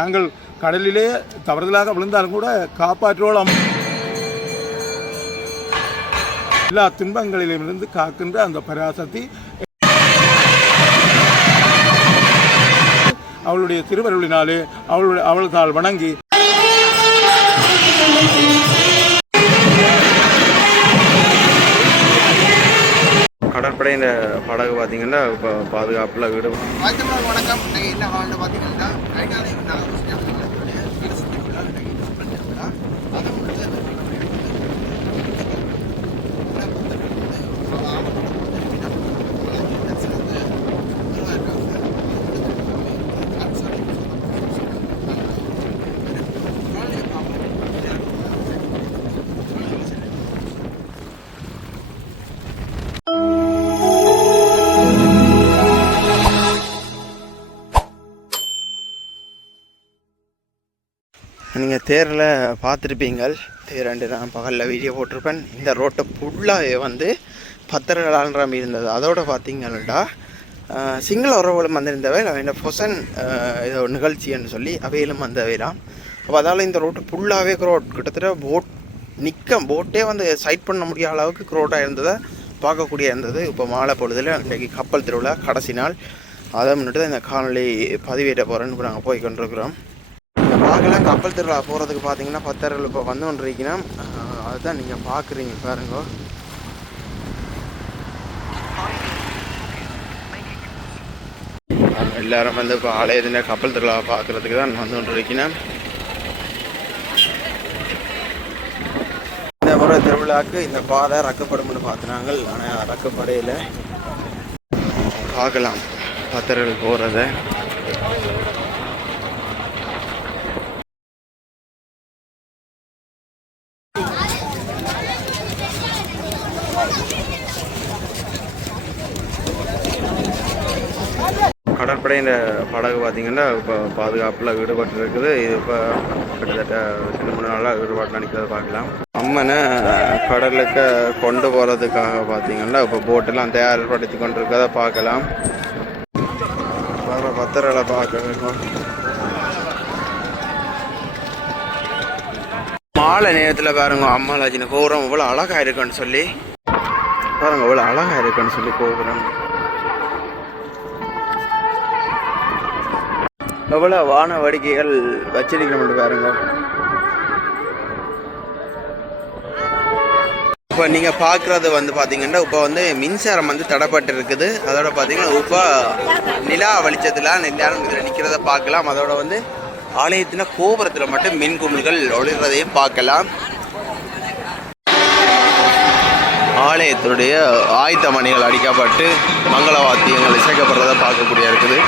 நாங்கள் கடலிலே தவறுதலாக விழுந்தாலும் கூட காப்பாற்றோம். எல்லா துன்பங்களிலிருந்து காக்கின்ற அந்த பராசக்தி அவளுடைய திருவருளினாலே அவள் வணங்கி கடற்படை இந்த படகு பார்த்தீங்கன்னா இப்போ பாதுகாப்பில் ஈடுபடும். வணக்கம். என்ன வாழ்ந்து பார்த்தீங்கன்னா நீங்கள் தேரில் பார்த்துருப்பீங்கள். தேரண்டு நான் பகலில் வீடியோ போட்டிருப்பேன். இந்த ரோட்டை ஃபுல்லாகவே வந்து பத்திரங்களான்ற மாதிரி இருந்தது. அதோடு பார்த்தீங்கன்னா சிங்கள உறவுகளும் வந்திருந்தவை அவன் பொசன் ஏதோ நிகழ்ச்சின்னு சொல்லி அவையிலும் வந்தவைலாம். அப்போ அதால் இந்த ரோட்டு ஃபுல்லாகவே க்ரோட் கிட்டத்தட்ட போட்டே வந்து சைட் பண்ண முடியாத அளவுக்கு க்ரோட்டாக இருந்ததை பார்க்கக்கூடிய இருந்தது. இப்போ மாலை பொழுதில் இன்றைக்கி கப்பல் திருவிழா கடைசி நாள். அதை முன்னிட்டு தான் இந்த காணொலி பதிவேற்ற போகிறேன்னு இப்போ நாங்கள் போய் கொண்டிருக்கிறோம். பார்க்கலாம். கப்பல் திருவிழா போகிறதுக்கு பார்த்தீங்கன்னா பத்தர்கள் இப்போ வந்து ஒன்று இருக்கணும். அதுதான் நீங்கள் பார்க்குறீங்க பாருங்க. எல்லாரும் வந்து இப்போ ஆலயத்தின கப்பல் திருவிழா பார்க்குறதுக்கு தான் வந்து ஒன்று இருக்கணும். இந்த முறை திருவிழாவுக்கு இந்த பாதை ரக்கப்படும்னு பார்த்துனாங்க. ஆனால் ரக்கப்படையில் பார்க்கலாம் பத்தர்கள் போகிறத. கடற்படை இந்த படகு பார்த்திங்கன்னா இப்போ பாதுகாப்பில் ஈடுபட்டு இருக்குது. இது இப்போ கிட்டத்தட்ட 2-3 நாளாக ஈடுபாட்டில் நிற்கிறத பார்க்கலாம். அம்மனை கடலுக்கு கொண்டு போகிறதுக்காக பார்த்திங்கன்னா இப்போ போட்டெல்லாம் தயார்படுத்தி கொண்டு இருக்கிறத பார்க்கலாம். வர பத்திரங்களை பார்க்க மாலை நேரத்தில் பாருங்க அம்மாலாஜின கோபுரம் இவ்வளோ அழகாக இருக்குன்னு சொல்லி பாருங்க, இவ்வளோ அழகாக இருக்குன்னு சொல்லி கோபுரம். எவ்வளோ வான வேடிக்கைகள் வச்சிருக்கணும் பாருங்க. இப்போ நீங்கள் பார்க்குறது வந்து பார்த்தீங்கன்னா இப்போ வந்து மின்சாரம் வந்து தடைப்பட்டு இருக்குது. அதோட பார்த்தீங்கன்னா இப்போ நிலா வெளிச்சத்தில் எல்லாரும் இதில் நிற்கிறத பார்க்கலாம். அதோட வந்து ஆலயத்தின கோபுரத்தில் மட்டும் மின் குமிழ்கள் ஒளிர்றதையும் பார்க்கலாம். ஆலயத்தினுடைய ஆயுத மணிகள் அடிக்கப்பட்டு மங்கள வாத்தியங்கள் இசைக்கப்படுறதை பார்க்கக்கூடிய இருக்குது.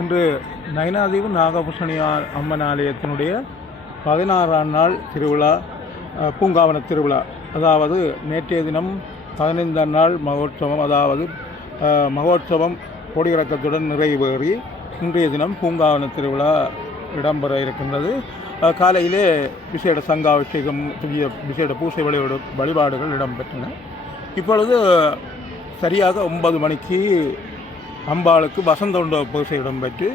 இன்று நயினாதீவு நாகபூஷணி அம்மன் ஆலயத்தினுடைய 16ஆம் நாள் திருவிழா, பூங்காவன திருவிழா. அதாவது நேற்றைய தினம் 15ஆம் நாள் மகோற்சவம், அதாவது மகோற்சவம் கொடியிறக்கத்துடன் நிறைவேறி இன்றைய தினம் பூங்காவன திருவிழா இடம்பெற இருக்கின்றது. காலையிலே விசேட சங்காபிஷேகம், விசேட பூசை வழிபாடுகள் இடம்பெற்றன. இப்பொழுது சரியாக 9 மணிக்கு அம்பாளுக்கு வசந்தோண்ட பூசை இடம்பெற்று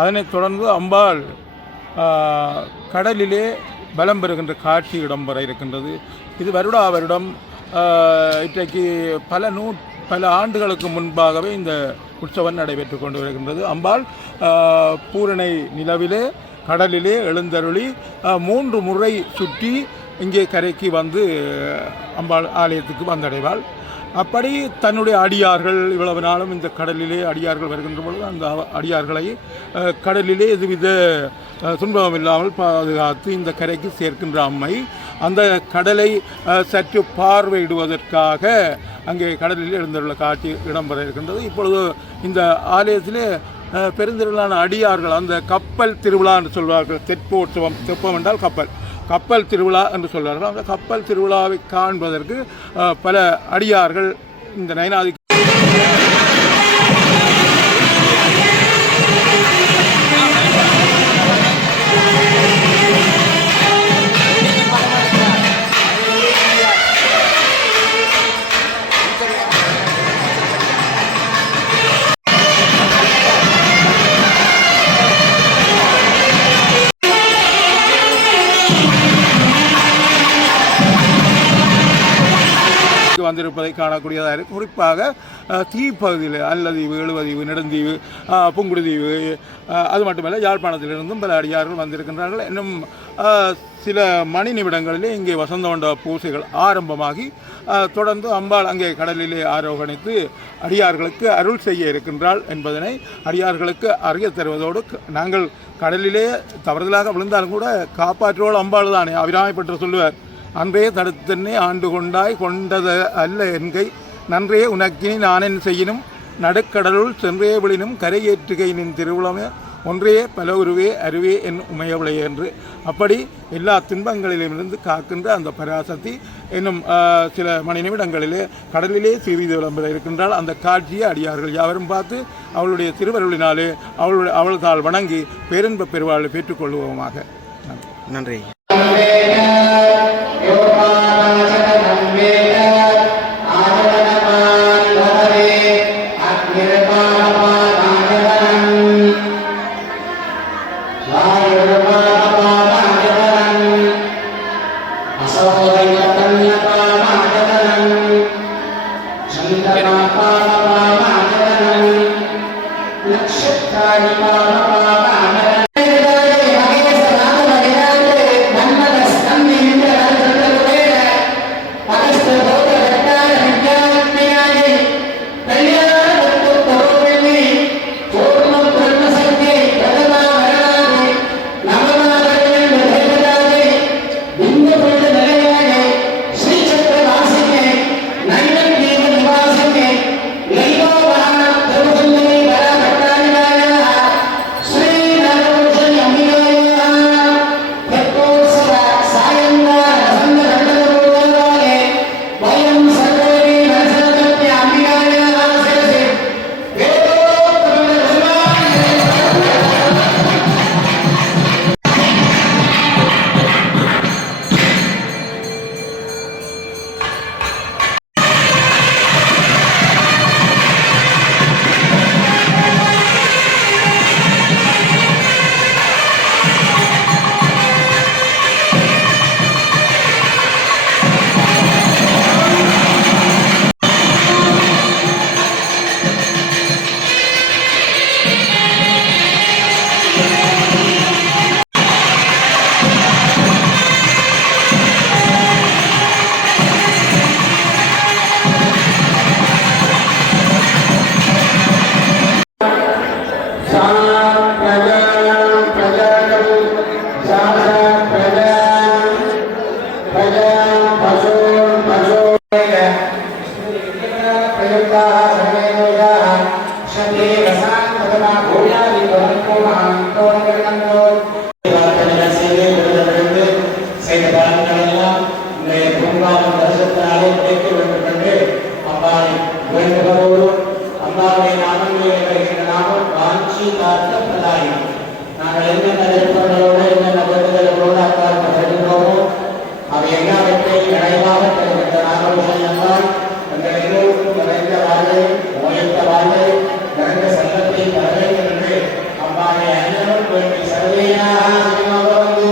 அதனைத் தொடர்ந்து அம்பாள் கடலிலே பலம் பெறுகின்ற காட்சி இடம்பெற இருக்கின்றது. இது வருடம் இன்றைக்கு பல ஆண்டுகளுக்கு முன்பாகவே இந்த உற்சவம் நடைபெற்று கொண்டு வருகின்றது. அம்பாள் பூரணை நிலவிலே கடலிலே எழுந்தருளி 3 முறை சுற்றி இங்கே கரைக்கு வந்து அம்பாள் ஆலயத்துக்கு வந்தடைவாள். அப்படி தன்னுடைய அடியார்கள், இவ்வளவு நாளும் இந்த கடலிலே அடியார்கள் வருகின்ற பொழுது அந்த அடியார்களை கடலிலே எதுவித துன்பம் இல்லாமல் பாதுகாத்து இந்த கரைக்கு சேர்க்கின்ற அம்மை அந்த கடலை சற்று பார்வையிடுவதற்காக அங்கே கடலில் எழுந்துள்ள காட்சி இடம்பெற இருக்கின்றது. இப்பொழுது இந்த ஆலயத்திலே பெருந்திரளான அடியார்கள், அந்த கப்பல் திருவிழா என்று சொல்வார்கள். தெப்பம் என்றால் கப்பல் திருவிழா என்று சொல்வார்கள். அந்த கப்பல் திருவிழாவை காண்பதற்கு பல அடியார்கள் இந்த நயினாதி வந்திருப்பதை காணக்கூடியதாக இருக்குது. குறிப்பாக தீப்பகுதியில் அல்லதீவு, எழுவதீவு, நெடுந்தீவு, புங்குடுதீவு, அது மட்டுமல்ல யாழ்ப்பாணத்திலிருந்தும் பல அடியார்கள் வந்திருக்கின்றார்கள். இன்னும் சில மணி நிமிடங்களிலே இங்கே வசந்தோண்ட பூசைகள் ஆரம்பமாகி தொடர்ந்து அம்பாள் அங்கே கடலிலே ஆரோகணித்து அடியார்களுக்கு அருள் செய்ய இருக்கின்றாள் என்பதனை அடியார்களுக்கு அறிய தருவதோடு, நாங்கள் கடலிலே தவறுதலாக விழுந்தாலும் கூட காப்பாற்றுவோள் அம்பாள் தானே, அபிராமிப்பட்டு சொல்லுவார். அன்றே தடுத்தென்னே ஆண்டு கொண்டத அல்ல என்கை நன்றே உனக்கினி நானென் செய்யினும் நடுக்கடலுள் சென்றே விழினும் கரையேற்றுகை நின் திருவுளமே ஒன்றே பல உருவே அருவே என் உமையவளை என்று. அப்படி எல்லா துன்பங்களிலுமிருந்து காக்கின்ற அந்த பராசக்தி இன்னும் சில மணி நிமிடங்களிலே கடலிலே சிறிது விளம்பர இருக்கின்றால் அந்த காட்சியை அடியார்கள் யாவரும் பார்த்து அவளுடைய திருவருளினாலே அவள் தாள் வணங்கி பேரின்ப பெருவாளை பெற்றுக்கொள்வோமாக. நன்றி. நாங்கள் என்னென்ன விருப்பங்களோடு என்னென்ன வேண்டுதல்களோடு அக்கால் வருகின்றோமோ அவை எல்லாவற்றையும் நிறைவாக தருகின்ற நாகபூஷன் என்றால் எங்கள் எல்லோருக்கும் நிறைந்த வாழ்வை ஓய்ந்த வாழ்வை நிறைந்த செல்வத்தை தர வேண்டும் என்று அம்மாவை அனைவரும் வேண்டி சர்வேயாக வந்து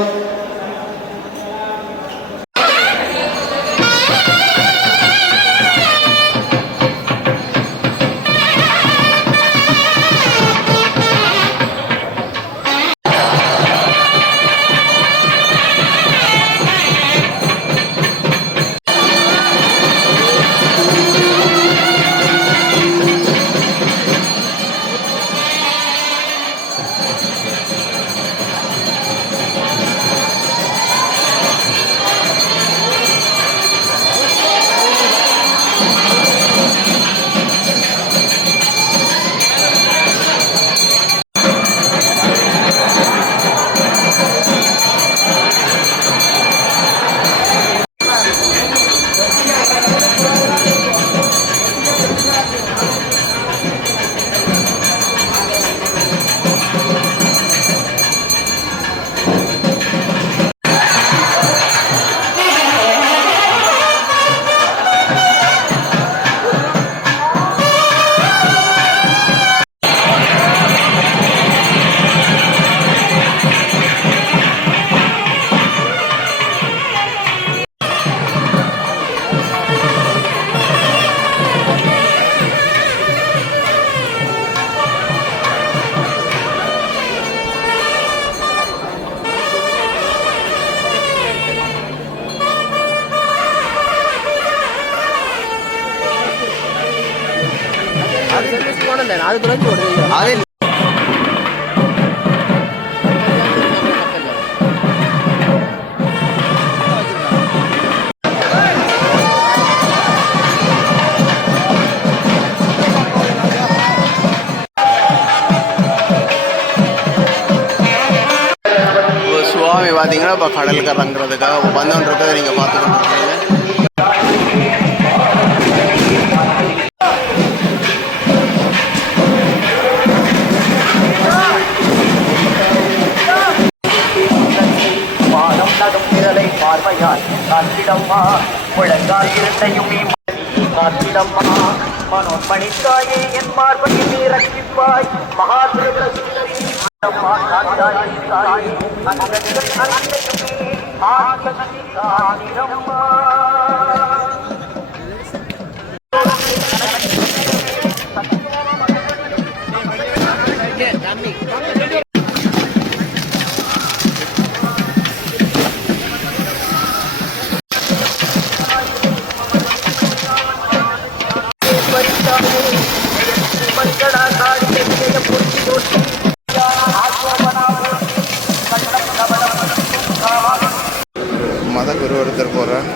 அது சுவாமி பார்த்தீங்கன்னா இப்போ கடலுக்கு இறங்குறதுக்காக வந்துன்றதை நீங்கள் பார்த்துக்கிட்டு பார்வையால் காத்திடம்மா முழங்கால் இரண்டையும் காத்திடம்மா மனோன்மணித்தாயே என் பார்வையை நீ ரட்சிப்பாய் மகாசுரசுந்தரி காத்திடம்மா மத குரு ஒருத்தர் போகிறேன்.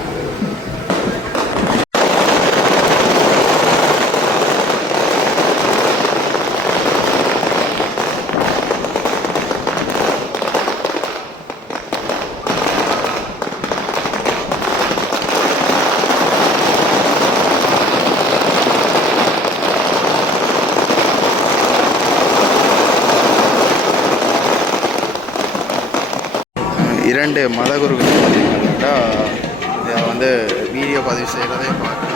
இரண்டு மதகுருக்கள் பார்த்தீங்கன்னா இதை வந்து வீடியோ பதிவு செய்கிறதே பார்க்கலாம்.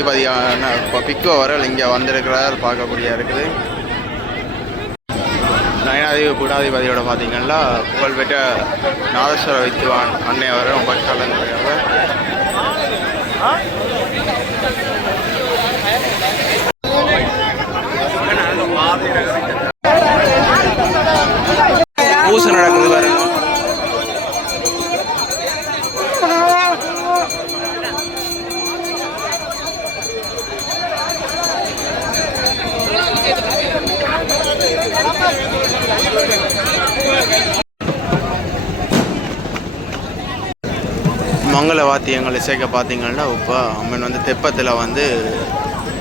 பீடாதிபதியான இப்போ பிக்கு அவர்கள் இங்கே வந்திருக்கிறார், பார்க்கக்கூடிய இருக்குது. நயனாதேவி பீடாதிபதியோட பார்த்தீங்கன்னா புகழ்பெற்ற நாதஸ்வர வித்வான் அன்னை அவர் ரொம்ப கலந்துருக்காங்க. பூசை நடக்குது பாருங்க. மங்கள வாத்தியங்கள் இசைக்க பார்த்தீங்கன்னா இப்போ அம்மன் வந்து தெப்பத்தில் வந்து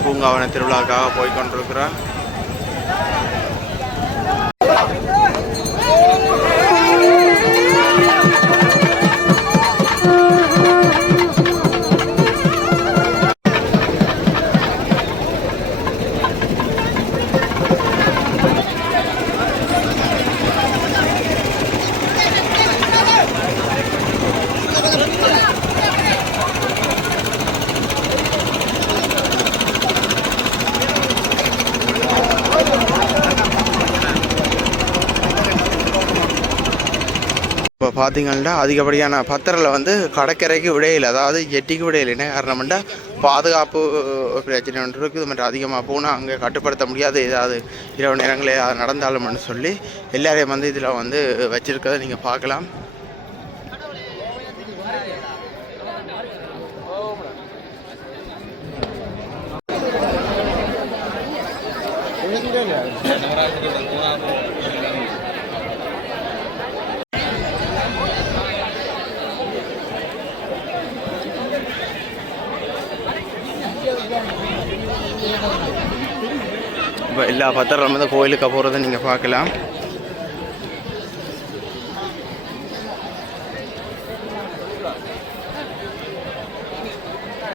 பூங்காவன திருவிழாக்காக போய்கொண்டிருக்கிறார். இப்போ பார்த்தீங்கன்னா அதிகப்படியான பத்தரில் வந்து கடற்கரைக்கு விடையில், அதாவது ஜெட்டிக்கு விடையில். என்ன காரணம்னா பாதுகாப்பு பிரச்சனை ஒன்று இருக்குது. மற்றும் அதிகமாக போனால் அங்கே கட்டுப்படுத்த முடியாது, ஏதாவது இரவு நேரங்களே நடந்தாலும்னு சொல்லி எல்லாரையும் வந்து இதில் வந்து வச்சுருக்கிறத நீங்கள் பார்க்கலாம். இப்போ எல்லா பத்திரம் வந்து கோயிலுக்கு போகிறத நீங்கள் பார்க்கலாம்.